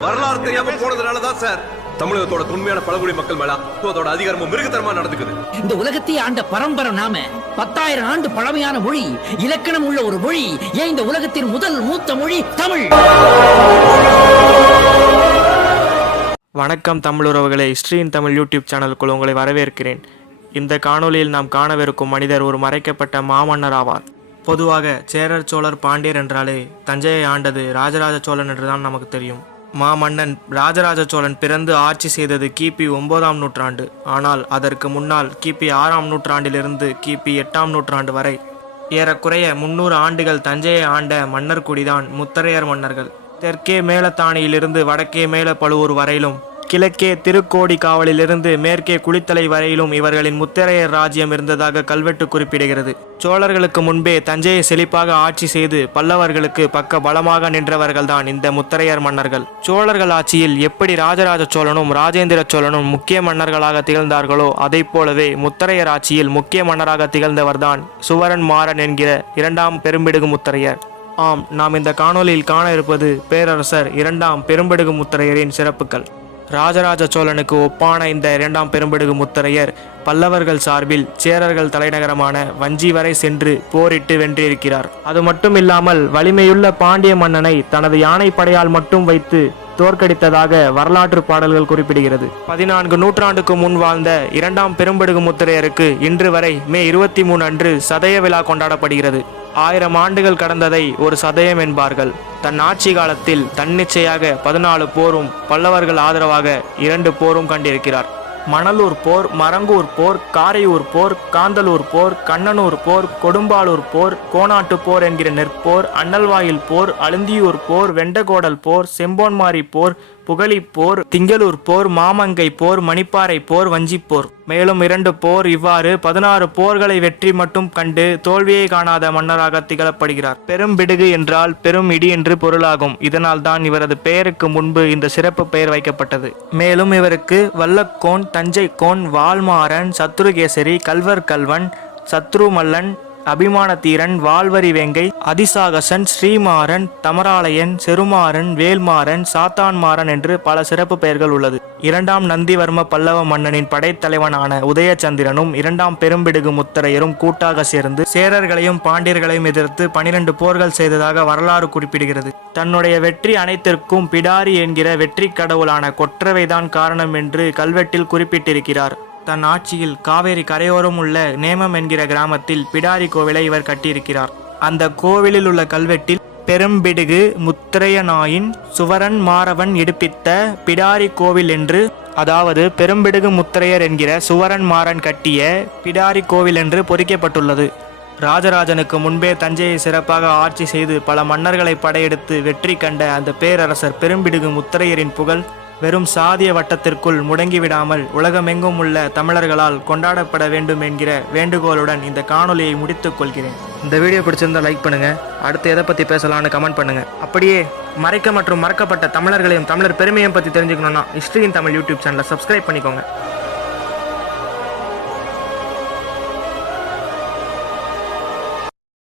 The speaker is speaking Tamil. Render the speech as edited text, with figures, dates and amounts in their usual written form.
வரலாறு தெரியாம போனதுனாலதான் சார் தமிழகத்தோட தொன்மையான பழங்குடி மக்கள் மேல அதோட அதிகாரமும் மிருகத்தரமா நடந்துக்குது. இந்த உலகத்தை ஆண்ட பரம்பரை நாம 10,000 ஆண்டு பழமையான மொழி, இலக்கணம் உள்ள ஒரு மொழி. ஏன் இந்த உலகத்தின் முதல் மூத்த மொழி தமிழ். வணக்கம் தமிழுறவுகளே, ஹிஸ்டரியின் தமிழ் யூடியூப் சேனலுக்குள் உங்களை வரவேற்கிறேன். இந்த காணொலியில் நாம் காணவிருக்கும் மனிதர் ஒரு மறைக்கப்பட்ட மாமன்னர் ஆவார். பொதுவாக சேரர், சோழர், பாண்டியர் என்றாலே தஞ்சையை ஆண்டது ராஜராஜ சோழன் என்றுதான் நமக்கு தெரியும். மாமன்னன் ராஜராஜ சோழன் பிறந்து ஆட்சி செய்தது கிபி 9ஆம் நூற்றாண்டு. ஆனால் அதற்கு முன்னால் கிபி 6ஆம் நூற்றாண்டிலிருந்து கிபி 8ஆம் நூற்றாண்டு வரை ஏறக்குறைய 300 ஆண்டுகள் தஞ்சையை ஆண்ட மன்னர் குடிதான் முத்தரையர் மன்னர்கள். தெற்கே மேலத்தாணியிலிருந்து வடக்கே மேலப்பழுவூர் வரையிலும், கிழக்கே திருக்கோடி காவலிலிருந்து மேற்கே குளித்தலை வரையிலும் இவர்களின் முத்தரையர் ராஜ்யம் இருந்ததாக கல்வெட்டு குறிப்பிடுகிறது. சோழர்களுக்கு முன்பே தஞ்சையை செழிப்பாக ஆட்சி செய்து பல்லவர்களுக்கு பக்க பலமாக நின்றவர்கள்தான் இந்த முத்தரையர் மன்னர்கள். சோழர்கள் ஆட்சியில் எப்படி ராஜராஜ சோழனும் ராஜேந்திர சோழனும் முக்கிய மன்னர்களாக திகழ்ந்தார்களோ அதை போலவே முத்தரையர் ஆட்சியில் முக்கிய மன்னராக திகழ்ந்தவர்தான் சுவரன் மாறன் என்கிற 2ஆம் பெரும்பிடுகு முத்தரையர். ஆம், நாம் இந்த காணொலியில் காண இருப்பது பேரரசர் 2ஆம் பெரும்பிடுகு முத்தரையரின் சிறப்புகள். ராஜராஜ சோழனுக்கு ஒப்பான இந்த 2ஆம் பெரும்பிடுகு முத்தரையர் பல்லவர்கள் சார்பில் சேரர்கள் தலைநகரமான வஞ்சி வரை சென்று போரிட்டு வென்றிருக்கிறார். அது மட்டும் இல்லாமல் வலிமையுள்ள பாண்டிய மன்னனை தனது யானை படையால் மட்டும் வைத்து தோற்கடித்ததாக வரலாற்று பாடல்கள் குறிப்பிடுகிறது. 14 நூற்றாண்டுக்கு முன் வாழ்ந்த 2ஆம் பெரும்பிடுகு முத்தரையருக்கு இன்று வரை மே 23 அன்று சதய விழா கொண்டாடப்படுகிறது. 1000 ஆண்டுகள் கடந்ததை ஒரு சதயம் என்பார்கள். தன் ஆட்சி காலத்தில் தன்னிச்சையாக 14 போரும் பல்லவர்கள் ஆதரவாக 2 போரும் கண்டிருக்கிறார். மணலூர் போர், மரங்கூர் போர், காரையூர் போர், காந்தலூர் போர், கண்ணனூர் போர், கொடும்பாளூர் போர், கோனாட்டு போர் என்கிற நெற்போர், அண்ணல்வாயில் போர், அழுந்தியூர் போர், வெண்டகோடல் போர், செம்போன்மாரி போர், புகழி போர், திங்களூர் போர், மாமங்கை போர், மணிப்பாறை போர், வஞ்சிப்போர், மேலும் 2 போர், இவ்வாறு 16 போர்களை வெற்றி மட்டும் கண்டு தோல்வியை காணாத மன்னராக திகழப்படுகிறார். பெரும்பிடுகு என்றால் பெரும் இடி என்று பொருளாகும். இதனால் தான் இவரது பெயருக்கு முன்பு இந்த சிறப்பு பெயர் வைக்கப்பட்டது. மேலும் இவருக்கு வல்லக்கோன், தஞ்சை கோன், வால்மாறன், சத்ருகேசரி, கல்வர் கல்வன், சத்ருமல்லன், அபிமான தீரன், வால்வரி வேங்கை, அதிசாகசன், ஸ்ரீமாறன், தமராலயன், செருமாறன், வேல்மாறன், சாத்தான்மாறன் என்று பல சிறப்பு பெயர்கள் உள்ளது. 2ஆம் நந்திவர்ம பல்லவ மன்னனின் படைத்தலைவனான உதயச்சந்திரனும் 2ஆம் பெரும்பிடுகு முத்தரையரும் கூட்டாக சேர்ந்து சேரர்களையும் பாண்டியர்களையும் எதிர்த்து 12 போர்கள் செய்ததாக வரலாறு குறிப்பிடுகிறது. தன்னுடைய வெற்றி அனைத்திற்கும் பிடாரி என்கிற வெற்றி கடவுளான கொற்றவைதான் காரணம் என்று கல்வெட்டில் குறிப்பிட்டிருக்கிறார். தன் ஆட்சியில் காவேரி கரையோரம் உள்ள நேமம் என்கிற கிராமத்தில் பிடாரி கோவிலை இவர் கட்டியிருக்கிறார். அந்த கோவிலில் உள்ள கல்வெட்டில் பெரும்பிடுகு முத்தரையனாயின் சுவரன் மாறவன் எடுப்பித்த பிடாரி கோவில் என்று, அதாவது பெரும்பிடுகு முத்தரையர் என்கிற சுவரன் மாறன் கட்டிய பிடாரி கோவில் என்று பொறிக்கப்பட்டுள்ளது. ராஜராஜனுக்கு முன்பே தஞ்சையை சிறப்பாக ஆட்சி செய்து பல மன்னர்களை படையெடுத்து வெற்றி கண்ட அந்த பேரரசர் பெரும்பிடுகு முத்தரையரின் புகழ் வெறும் சாதிய வட்டத்திற்குள் முடங்கிவிடாமல் உலகமெங்கும் உள்ள தமிழர்களால் கொண்டாடப்பட வேண்டும் என்கிற வேண்டுகோளுடன் இந்த காணொலியை முடித்துக் கொள்கிறேன். இந்த வீடியோ பிடிச்சிருந்தா லைக் பண்ணுங்க. அடுத்து எதை பற்றி பேசலாம்னு கமெண்ட் பண்ணுங்க. அப்படியே மறைக்க மற்றும் மறக்கப்பட்ட தமிழர்களையும் தமிழர் பெருமையும் பற்றி தெரிஞ்சுக்கணும்னா ஹிஸ்டரியின் தமிழ் யூடியூப் சேனலை சப்ஸ்கிரைப் பண்ணிக்கோங்க.